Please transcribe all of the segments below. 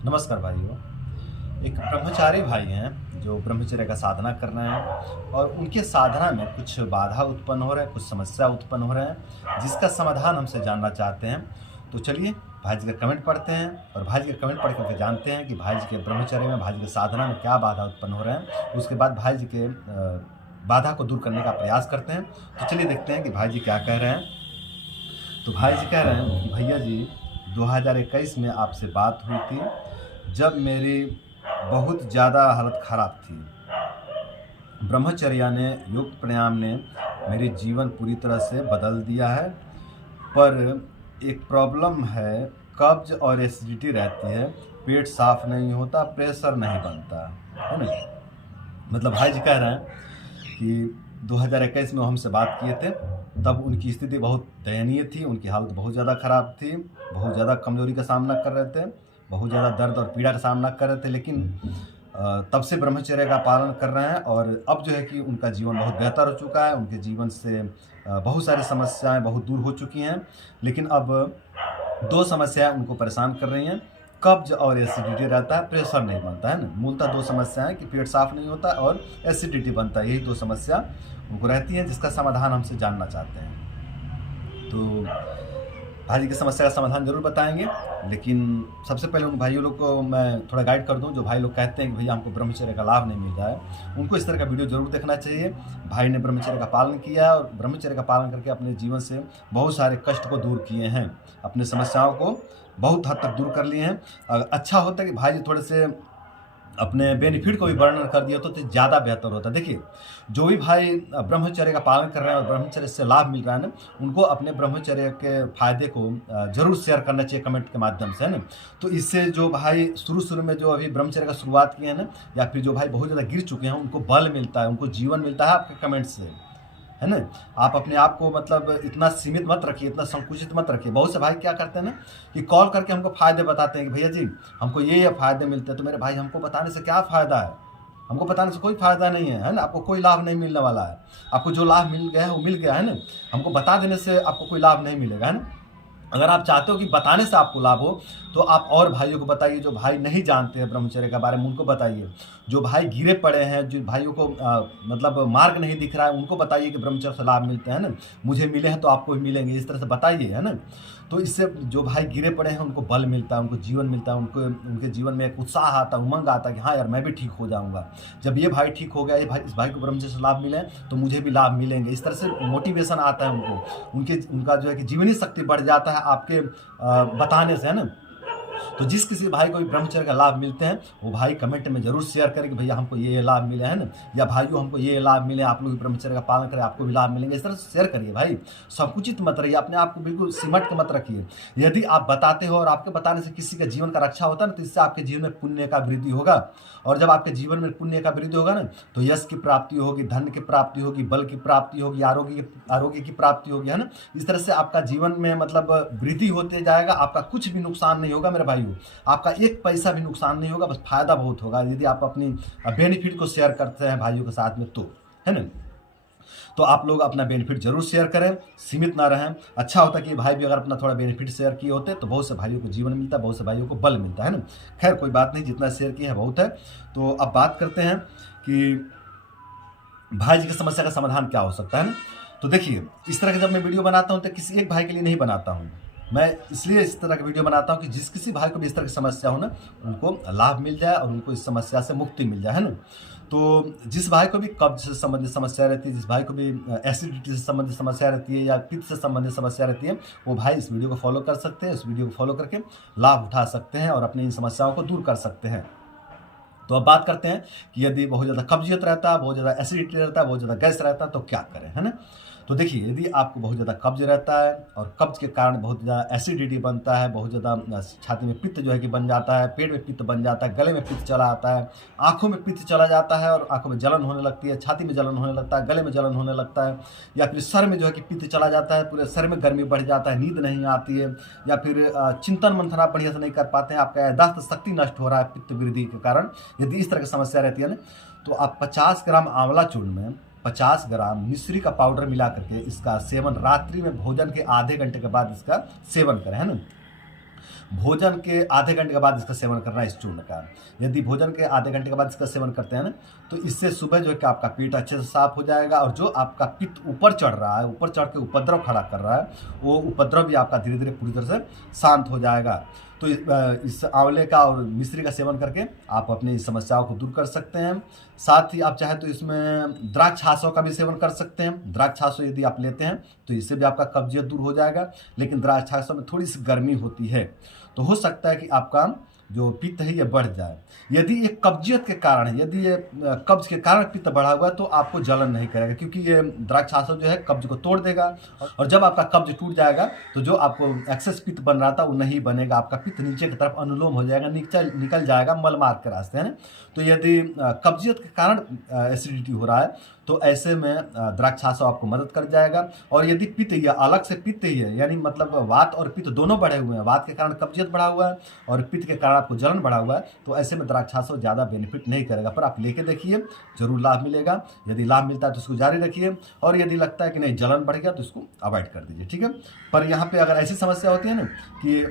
नमस्कार भाइयों। एक ब्रह्मचारी भाई हैं जो ब्रह्मचर्य का साधना कर रहे हैं और उनके साधना में कुछ बाधा उत्पन्न हो रहे हैं, कुछ समस्या उत्पन्न हो रहे हैं, जिसका समाधान हमसे जानना चाहते हैं। तो चलिए भाई जी का कमेंट पढ़ते हैं और भाई जी का कमेंट पढ़ करके जानते हैं कि भाई जी के ब्रह्मचर्य में, भाई जी के साधना में क्या बाधा उत्पन्न हो रहे हैं। उसके बाद भाई जी के बाधा को दूर करने का प्रयास करते हैं। तो चलिए देखते हैं कि भाई जी क्या कह रहे हैं। तो भाई जी कह रहे हैं कि भैया जी 2021 में आपसे बात हुई थी, जब मेरी बहुत ज़्यादा हालत ख़राब थी। ब्रह्मचर्या ने, योग प्राणायाम ने मेरे जीवन पूरी तरह से बदल दिया है। पर एक प्रॉब्लम है, कब्ज और एसिडिटी रहती है, पेट साफ नहीं होता, प्रेशर नहीं बनता है ना। मतलब भाई जी कह रहे हैं कि 2021 में हमसे बात किए थे, तब उनकी स्थिति बहुत दयनीय थी, उनकी हालत बहुत ज़्यादा ख़राब थी, बहुत ज़्यादा कमज़ोरी का सामना कर रहे थे, बहुत ज़्यादा दर्द और पीड़ा का सामना कर रहे थे। लेकिन तब से ब्रह्मचर्य का पालन कर रहे हैं और अब जो है कि उनका जीवन बहुत बेहतर हो चुका है। उनके जीवन से बहुत सारी समस्याएं बहुत दूर हो चुकी हैं। लेकिन अब दो समस्याएं उनको परेशान कर रही हैं, कब्ज और एसिडिटी रहता है, प्रेशर नहीं बनता है ना। मूलतः दो समस्याएं कि पेट साफ नहीं होता और एसिडिटी बनता है, यही दो समस्या उनको रहती हैं, जिसका समाधान हमसे जानना चाहते हैं। तो भाई जी की समस्या का समाधान ज़रूर बताएंगे, लेकिन सबसे पहले उन भाइयों लोग को मैं थोड़ा गाइड कर दूं जो भाई लोग कहते हैं कि भैया हमको ब्रह्मचर्य का लाभ नहीं मिल रहा है। उनको इस तरह का वीडियो जरूर देखना चाहिए। भाई ने ब्रह्मचर्य का पालन किया और ब्रह्मचर्य का पालन करके अपने जीवन से बहुत सारे कष्ट को दूर किए हैं, अपने समस्याओं को बहुत हद तक दूर कर लिए हैं। अच्छा होता है कि भाई जी थोड़े से अपने बेनिफिट को भी वर्णन कर दिया तो ज़्यादा बेहतर होता है। देखिए, जो भी भाई ब्रह्मचर्य का पालन कर रहे हैं और ब्रह्मचर्य से लाभ मिल रहा है ना, उनको अपने ब्रह्मचर्य के फायदे को जरूर शेयर करना चाहिए कमेंट के माध्यम से, है ना। तो इससे जो भाई शुरू में जो अभी ब्रह्मचर्य का शुरुआत किए हैं ना, या फिर जो भाई बहुत ज़्यादा गिर चुके हैं, उनको बल मिलता है, उनको जीवन मिलता है आपके कमेंट से, है ना। आप अपने आप को मतलब इतना सीमित मत रखिए, इतना संकुचित मत रखिए। बहुत से भाई क्या करते हैं ना कि कॉल करके हमको फ़ायदे बताते हैं कि भैया जी हमको ये फ़ायदे मिलते हैं। तो मेरे भाई, हमको बताने से क्या फ़ायदा है? हमको बताने से कोई फ़ायदा नहीं है ना। आपको कोई लाभ नहीं मिलने वाला है। आपको जो लाभ मिल गया है वो मिल गया है ना। हमको बता देने से आपको कोई लाभ नहीं मिलेगा, है ना। अगर आप चाहते हो कि बताने से आपको लाभ हो, तो आप और भाइयों को बताइए। जो भाई नहीं जानते हैं ब्रह्मचर्य के बारे में, उनको बताइए। जो भाई गिरे पड़े हैं, जो भाइयों को मतलब मार्ग नहीं दिख रहा है, उनको बताइए कि ब्रह्मचर्य से लाभ मिलते हैं ना। मुझे मिले हैं तो आपको भी मिलेंगे, इस तरह से बताइए, है ना। तो इससे जो भाई गिरे पड़े हैं उनको बल मिलता है, उनको जीवन मिलता है, उनको उनके जीवन में एक उत्साह आता है, उमंग आता है कि हाँ यार मैं भी ठीक हो जाऊँगा। जब ये भाई ठीक हो गया, ये भाई, इस भाई को ब्रह्मचर्य से लाभ मिले तो मुझे भी लाभ मिलेंगे। इस तरह से मोटिवेशन आता है उनको, उनका जो है कि जीवनी शक्ति बढ़ जाता है आपके बताने से, है ना। तो जिस किसी भाई को भी ब्रह्मचर्य का लाभ मिलते हैं, वो भाई कमेंट में जरूर शेयर करें कि भैया हमको ये लाभ मिले, है ना, या भाइयों हमको ये लाभ मिले, आप लोग भी ब्रह्मचर्य का पालन करें, आपको भी लाभ मिलेंगे। इस तरह से शेयर करिए भाई, संकुचित मत रहिए, अपने आप को बिल्कुल सिमट के मत रखिए। यदि आप बताते हो और आपके बताने से किसी का जीवन का रक्षा होता है ना, तो इससे आपके जीवन में पुण्य का वृद्धि होगा। और जब आपके जीवन में पुण्य का वृद्धि होगा ना, तो यश की प्राप्ति होगी, धन की प्राप्ति होगी, बल की प्राप्ति होगी, आरोग्य की प्राप्ति होगी, है ना। इस तरह से आपका जीवन में मतलब वृद्धि होते जाएगा। आपका कुछ भी नुकसान नहीं होगा मेरे भाइयों, आपका एक पैसा भी नुकसान नहीं होगा, बस फायदा बहुत होगा यदि आप अपनी बेनिफिट को शेयर करते हैं भाइयों के साथ में, तो है ना। तो आप लोग अपना बेनिफिट जरूर शेयर करें, सीमित ना रहें। अच्छा होता कि भाई भी अगर अपना थोड़ा बेनिफिट शेयर किए होते तो बहुत से भाइयों को जीवन मिलता, बहुत से भाइयों को बल मिलता, है ना। खैर कोई बात नहीं, जितना शेयर किया है बहुत है। तो अब बात करते हैं कि भाई जी की समस्या का समाधान क्या हो सकता है ना। तो देखिए, इस तरह का जब मैं वीडियो बनाता हूँ तो किसी एक भाई के लिए नहीं बनाता हूँ। मैं इसलिए इस तरह का वीडियो बनाता हूँ कि जिस किसी भाई को भी इस तरह की समस्या हो ना, उनको लाभ मिल जाए और उनको इस समस्या से मुक्ति मिल जाए, है ना। तो जिस भाई को भी कब्ज से संबंधित समस्या रहती है, जिस भाई को भी एसिडिटी से संबंधित समस्या रहती है या पित्त से संबंधित समस्या रहती है, वो भाई इस वीडियो को फॉलो कर सकते हैं। इस वीडियो को फॉलो करके लाभ उठा सकते हैं और अपनी इन समस्याओं को दूर कर सकते हैं। तो अब बात करते हैं कि यदि बहुत ज़्यादा कब्जियत रहता है, बहुत ज़्यादा एसिडिटी रहता है, बहुत ज़्यादा गैस रहता है, तो क्या करें, है ना। तो देखिए, यदि आपको बहुत ज़्यादा कब्ज रहता है और कब्ज के कारण बहुत ज़्यादा एसिडिटी बनता है, बहुत ज़्यादा छाती में पित्त जो है कि बन जाता है, पेट में पित्त बन जाता है, गले में पित्त चला आता है, आँखों में पित्त चला जाता है और आँखों में जलन होने लगती है, छाती में जलन होने लगता है, गले में जलन होने लगता है, या फिर सर में जो है कि पित्त चला जाता है, पूरे सर में गर्मी बढ़ जाता है, नींद नहीं आती है, या फिर चिंतन मंथन आप बढ़िया से नहीं कर पाते हैं, आपका याददाश्त शक्ति नष्ट हो रहा है पित्त वृद्धि के कारण। यदि इस तरह की समस्या रहती है ना, तो आप 50 ग्राम आंवला चूर्ण में 50 ग्राम मिश्री का पाउडर मिला करके इसका सेवन रात्रि में भोजन के आधे घंटे के बाद इसका सेवन करें, है ना। भोजन के आधे घंटे के बाद इसका सेवन करना है इस चूर्ण का। यदि भोजन के आधे घंटे के बाद इसका सेवन करते हैं ना, तो इससे सुबह जो है कि आपका पेट अच्छे से साफ हो जाएगा और जो आपका पित्त ऊपर चढ़ रहा है, ऊपर चढ़ के उपद्रव खड़ा कर रहा है, वो उपद्रव भी आपका धीरे धीरे पूरी तरह से शांत हो जाएगा। तो इस आंवले का और मिश्री का सेवन करके आप अपनी समस्याओं को दूर कर सकते हैं। साथ ही आप चाहे तो इसमें द्राक्षासों का भी सेवन कर सकते हैं। द्राक्षासों यदि आप लेते हैं तो इससे भी आपका कब्जियत दूर हो जाएगा, लेकिन द्राक्षासों में थोड़ी सी गर्मी होती है, तो हो सकता है कि आपका जो पित्त है ये बढ़ जाए। यदि ये कब्जियत के कारण है, यदि ये कब्ज के कारण पित्त बढ़ा हुआ है, तो आपको जलन नहीं करेगा, क्योंकि ये द्राक्षासव जो है कब्ज को तोड़ देगा। और जब आपका कब्ज टूट जाएगा तो जो आपको एक्सेस पित्त बन रहा था वो नहीं बनेगा, आपका पित्त नीचे की तरफ अनुलोम हो जाएगा, निकल जाएगा मल मार्ग के रास्ते, है ना। तो यदि कब्जियत के कारण एसिडिटी हो रहा है तो ऐसे में द्राक्षासव आपको मदद कर जाएगा। और यदि पित्त या अलग से पित्त ही है, यानी मतलब वात और पित्त दोनों बढ़े हुए हैं, वात के कारण कब्जियत बढ़ा हुआ है और पित्त के कारण आपको जलन बढ़ा हुआ है, तो ऐसे में द्राक्षासव ज़्यादा बेनिफिट नहीं करेगा। पर आप लेके देखिए, जरूर लाभ मिलेगा। यदि लाभ मिलता है तो इसको जारी रखिए, और यदि लगता है कि नहीं जलन बढ़ गया तो इसको अवॉइड कर दीजिए, ठीक है। पर यहाँ पे अगर ऐसी समस्या होती है ना कि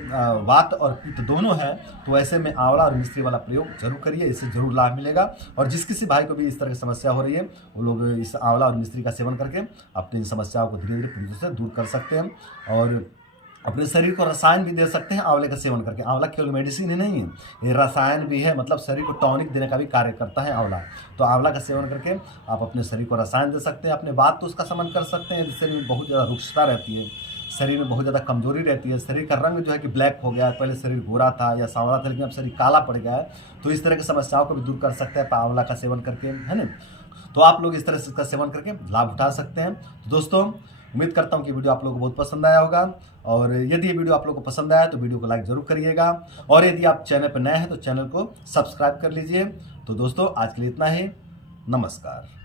वात और पित्त दोनों है, तो ऐसे में आंवला और मिश्री वाला प्रयोग जरूर करिए, इससे जरूर लाभ मिलेगा। और जिस किसी भाई को भी इस तरह की समस्या हो रही है, वो लोग इस आंवला और मिश्री का सेवन करके अपनी समस्याओं को धीरे धीरे पूरी तरह से दूर कर सकते हैं और अपने शरीर को रसायन भी दे सकते हैं आंवले का सेवन करके। आंवला केवल मेडिसिन ही नहीं है, ये रसायन भी है, मतलब शरीर को टॉनिक देने का भी कार्य करता है आंवला। तो आंवला का सेवन करके आप अपने शरीर को रसायन दे सकते हैं, अपने बात तो उसका समन कर सकते हैं। शरीर में बहुत ज़्यादा रुक्षता रहती है, शरीर में बहुत ज़्यादा कमजोरी रहती है, शरीर का रंग जो है कि ब्लैक हो गया है, पहले शरीर गोरा था या सांवला था लेकिन अब शरीर काला पड़ गया है, तो इस तरह की समस्याओं को भी दूर कर सकते हैं आंवला का सेवन करके, है ना। तो आप लोग इस तरह से इसका सेवन करके लाभ उठा सकते हैं। तो दोस्तों, उम्मीद करता हूं कि वीडियो आप लोगों को बहुत पसंद आया होगा, और यदि ये वीडियो आप लोगों को पसंद आया तो वीडियो को लाइक जरूर करिएगा, और यदि आप चैनल पर नए हैं तो चैनल को सब्सक्राइब कर लीजिए। तो दोस्तों, आज के लिए इतना ही। नमस्कार।